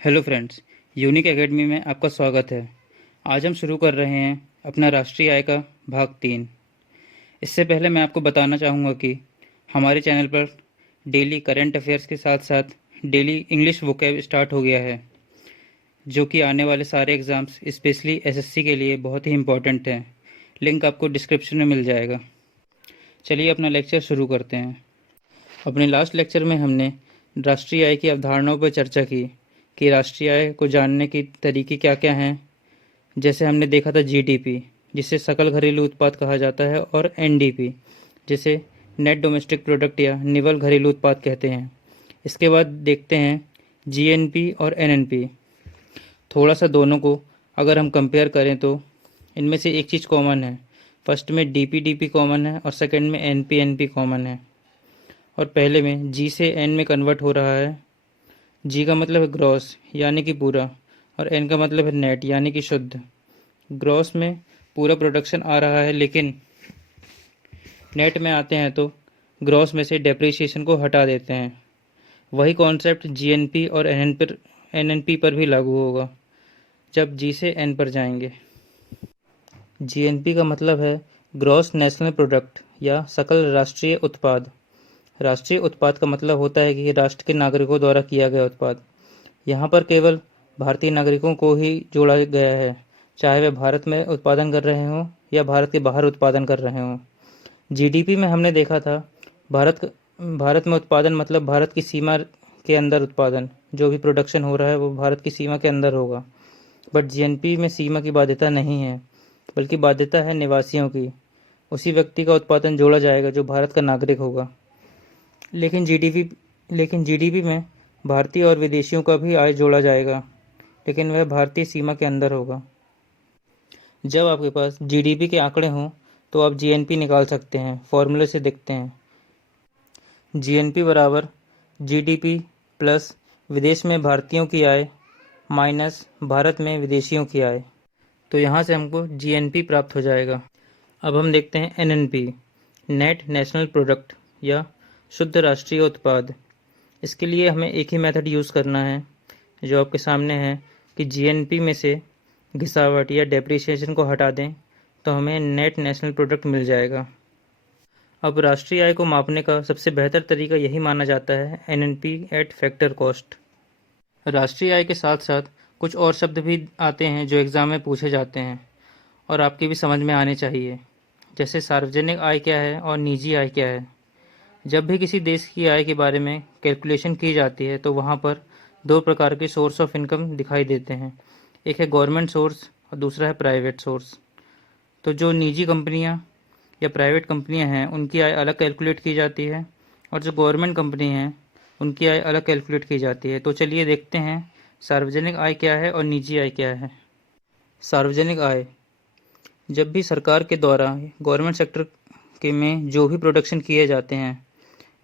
Hello friends, unique academy में आपका स्वागत है। आज हम शुरू कर रहे हैं अपना राष्ट्रीय आय का भाग 3। इससे पहले मैं आपको बताना चाहूँगा कि हमारे चैनल पर डेली करंट अफेयर्स के साथ साथ डेली इंग्लिश वोकैब स्टार्ट हो गया है, जो कि आने वाले सारे एग्ज़ाम्स स्पेशली एसएससी के लिए बहुत ही इम्पोर्टेंट है। लिंक आपको डिस्क्रिप्शन में मिल जाएगा। चलिए अपना लेक्चर शुरू करते हैं। अपने लास्ट लेक्चर में हमने राष्ट्रीय आय की अवधारणाओं पर चर्चा की कि राष्ट्रीय आय को जानने के तरीके क्या क्या हैं। जैसे हमने देखा था जीडीपी, जिसे सकल घरेलू उत्पाद कहा जाता है, और एनडीपी, जिसे नेट डोमेस्टिक प्रोडक्ट या निवल घरेलू उत्पाद कहते हैं। इसके बाद देखते हैं जीएनपी और एनएनपी। थोड़ा सा दोनों को अगर हम कंपेयर करें तो इनमें से एक चीज़ कॉमन है। फर्स्ट में डीपी कॉमन है और सेकंड में एनपी कॉमन है। और पहले में जी से एन में कन्वर्ट हो रहा है। जी का मतलब है ग्रॉस यानी कि पूरा, और एन का मतलब है नेट यानी कि शुद्ध। ग्रॉस में पूरा प्रोडक्शन आ रहा है, लेकिन नेट में आते हैं तो ग्रॉस में से डेप्रिसिएशन को हटा देते हैं। वही कॉन्सेप्ट जीएनपी और एनएनपी पर भी लागू होगा जब जी से एन पर जाएंगे। जीएनपी का मतलब है ग्रॉस नेशनल प्रोडक्ट या सकल राष्ट्रीय उत्पाद। राष्ट्रीय उत्पाद का मतलब होता है कि राष्ट्र के नागरिकों द्वारा किया गया उत्पाद। यहाँ पर केवल भारतीय नागरिकों को ही जोड़ा गया है, चाहे वे भारत में उत्पादन कर रहे हों या भारत के बाहर उत्पादन कर रहे हों। जीडीपी में हमने देखा था भारत में उत्पादन मतलब भारत की सीमा के अंदर उत्पादन। जो भी प्रोडक्शन हो रहा है वो भारत की सीमा के अंदर होगा। बट जीएनपी में सीमा की बाध्यता नहीं है, बल्कि बाध्यता है निवासियों की। उसी व्यक्ति का उत्पादन जोड़ा जाएगा जो भारत का नागरिक होगा। लेकिन जीडीपी में भारतीय और विदेशियों का भी आय जोड़ा जाएगा, लेकिन वह भारतीय सीमा के अंदर होगा। जब आपके पास जीडीपी के आंकड़े हों तो आप जीएनपी निकाल सकते हैं। फॉर्मूले से देखते हैं, जीएनपी बराबर जीडीपी प्लस विदेश में भारतीयों की आय माइनस भारत में विदेशियों की आय। तो यहाँ से हमको जीएनपी प्राप्त हो जाएगा। अब हम देखते हैं एनएनपी, नेट नेशनल प्रोडक्ट या शुद्ध राष्ट्रीय उत्पाद। इसके लिए हमें एक ही मेथड यूज़ करना है जो आपके सामने है कि जीएनपी में से घिसावट या डेप्रिसिएशन को हटा दें तो हमें नेट नेशनल प्रोडक्ट मिल जाएगा। अब राष्ट्रीय आय को मापने का सबसे बेहतर तरीका यही माना जाता है एनएनपी एट फैक्टर कॉस्ट। राष्ट्रीय आय के साथ साथ कुछ और शब्द भी आते हैं जो एग्ज़ाम में पूछे जाते हैं और आपके भी समझ में आने चाहिए। जैसे सार्वजनिक आय क्या है और निजी आय क्या है। जब भी किसी देश की आय के बारे में कैलकुलेशन की जाती है तो वहाँ पर दो प्रकार के सोर्स ऑफ इनकम दिखाई देते हैं। एक है गवर्नमेंट सोर्स और दूसरा है प्राइवेट सोर्स। तो जो निजी कंपनियाँ या प्राइवेट कंपनियाँ हैं उनकी आय अलग कैलकुलेट की जाती है, और जो गवर्नमेंट कंपनी हैं उनकी आय अलग कैलकुलेट की जाती है। तो चलिए देखते हैं सार्वजनिक आय क्या है और निजी आय क्या है। सार्वजनिक आय, जब भी सरकार के द्वारा गवर्नमेंट सेक्टर के में जो भी प्रोडक्शन किए जाते हैं,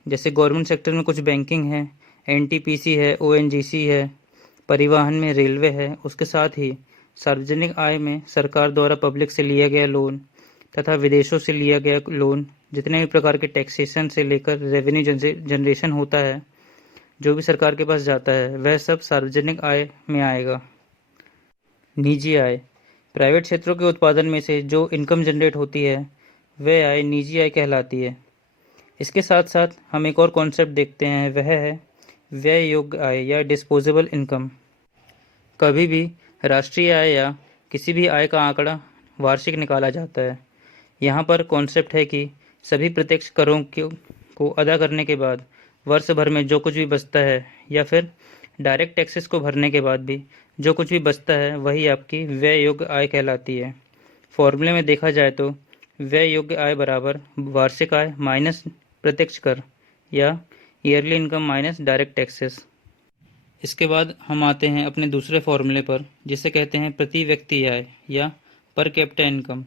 जैसे गवर्नमेंट सेक्टर में कुछ बैंकिंग है, एनटीपीसी है, ओएनजीसी है, परिवहन में रेलवे है, उसके साथ ही सार्वजनिक आय में सरकार द्वारा पब्लिक से लिया गया लोन तथा विदेशों से लिया गया लोन, जितने भी प्रकार के टैक्सेशन से लेकर रेवेन्यू जनरेशन होता है जो भी सरकार के पास जाता है, वह सब सार्वजनिक आय में आएगा। निजी आय, प्राइवेट क्षेत्रों के उत्पादन में से जो इनकम जनरेट होती है वह आय निजी आय कहलाती है। इसके साथ साथ हम एक और कॉन्सेप्ट देखते हैं, वह है व्यय योग्य आय या डिस्पोजेबल इनकम। कभी भी राष्ट्रीय आय या किसी भी आय का आंकड़ा वार्षिक निकाला जाता है। यहाँ पर कॉन्सेप्ट है कि सभी प्रत्यक्ष करों को अदा करने के बाद वर्ष भर में जो कुछ भी बचता है, या फिर डायरेक्ट टैक्सेस को भरने के बाद भी जो कुछ भी बचता है, वही आपकी व्यय योग्य आय कहलाती है। फॉर्मूले में देखा जाए तो व्यय योग्य आय बराबर वार्षिक आय माइनस प्रत्यक्ष कर या yearly income minus direct taxes. इसके बाद हम आते हैं अपने दूसरे फॉर्मूले पर, जिसे कहते हैं प्रति व्यक्ति आय या पर कैपिटा इनकम।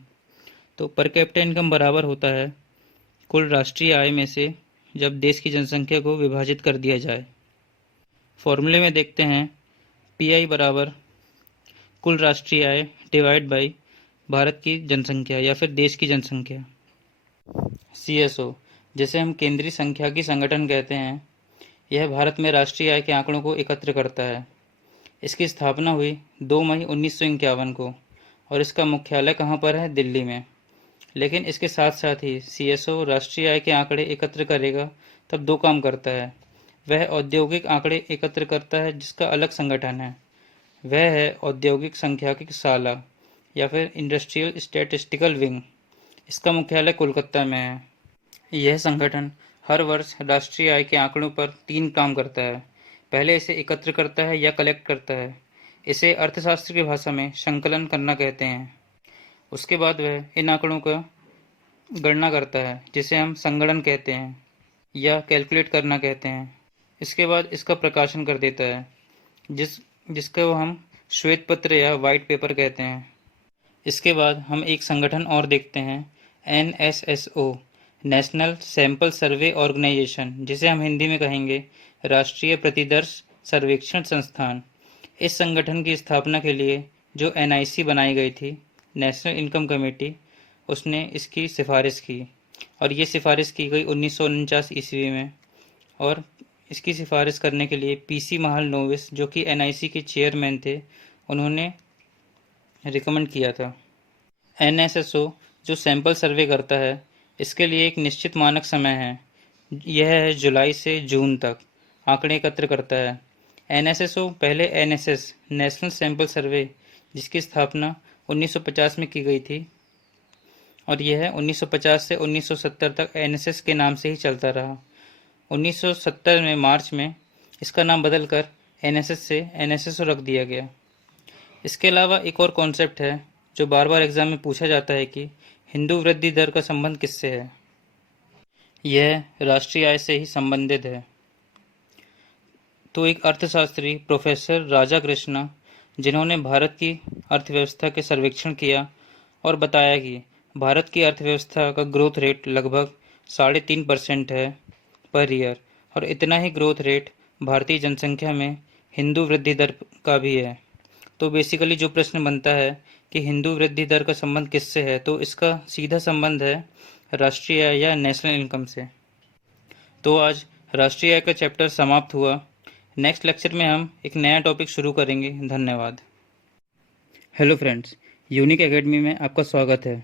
तो पर कैपिटा इनकम बराबर होता है कुल राष्ट्रीय आय में से जब देश की जनसंख्या को विभाजित कर दिया जाए। फॉर्मूले में देखते हैं पीआई बराबर कुल राष्ट्रीय आय डिवाइड बाई भारत की जनसंख्या या फिर देश की जनसंख्या। सीएसओ, जिसे हम केंद्रीय सांख्यिकी संगठन कहते हैं, यह भारत में राष्ट्रीय आय के आंकड़ों को एकत्र करता है। इसकी स्थापना हुई 2 मई 1951 को और इसका मुख्यालय कहाँ पर है? दिल्ली में। लेकिन इसके साथ साथ ही सीएसओ राष्ट्रीय आय के आंकड़े एकत्र करेगा तब 2 काम करता है। वह औद्योगिक आंकड़े एकत्र करता है जिसका अलग संगठन है। वह है औद्योगिक सांख्यिकी शाला या फिर इंडस्ट्रियल स्टैटिस्टिकल विंग। इसका मुख्यालय कोलकाता में है। यह संगठन हर वर्ष राष्ट्रीय आय के आंकड़ों पर 3 काम करता है। पहले इसे एकत्र करता है या कलेक्ट करता है। इसे अर्थशास्त्र की भाषा में संकलन करना कहते हैं। उसके बाद वह इन आंकड़ों का गणना करता है जिसे हम संगणन कहते हैं या कैलकुलेट करना कहते हैं। इसके बाद इसका प्रकाशन कर देता है जिसको हम श्वेत पत्र या वाइट पेपर कहते हैं। इसके बाद हम एक संगठन और देखते हैं, NSSO, national sample survey organisation, जिसे हम हिंदी में कहेंगे राष्ट्रीय प्रतिदर्श सर्वेक्षण संस्थान। इस संगठन की स्थापना के लिए जो NIC बनाई गई थी, नेशनल इनकम कमेटी, उसने इसकी सिफारिश की और ये सिफारिश की गई 1949 ईस्वी में। और इसकी सिफारिश करने के लिए PC महालनोबिस, जो कि NIC के चेयरमैन थे, उन्होंने रिकमेंड किया था। NSSO जो सैंपल सर्वे करता है, इसके लिए एक निश्चित मानक समय है। यह है जुलाई से जून तक आंकड़े एकत्र करता है। NSSO पहले NSS, नेशनल सैंपल सर्वे, जिसकी स्थापना 1950 में की गई थी और यह 1950 से 1970 तक NSS के नाम से ही चलता रहा। 1970 में मार्च में इसका नाम बदलकर NSS से NSSO रख दिया गया। इसके अलावा एक और कॉन्सेप्ट है जो बार बार एग्जाम में पूछा जाता है कि हिंदू वृद्धि दर का संबंध किससे है। यह राष्ट्रीय आय से ही संबंधित है। तो एक अर्थशास्त्री प्रोफेसर राजा कृष्णा, जिन्होंने भारत की अर्थव्यवस्था के सर्वेक्षण किया और बताया कि भारत की अर्थव्यवस्था का ग्रोथ रेट लगभग 3.5% है पर ईयर, और इतना ही ग्रोथ रेट भारतीय जनसंख्या में हिंदू वृद्धि दर का भी है। तो बेसिकली जो प्रश्न बनता है कि हिंदू वृद्धि दर का संबंध किससे है, तो इसका सीधा संबंध है राष्ट्रीय आय या नेशनल इनकम से। तो आज राष्ट्रीय आय का चैप्टर समाप्त हुआ। नेक्स्ट लेक्चर में हम एक नया टॉपिक शुरू करेंगे। धन्यवाद। हेलो फ्रेंड्स, यूनिक एकेडमी में आपका स्वागत है।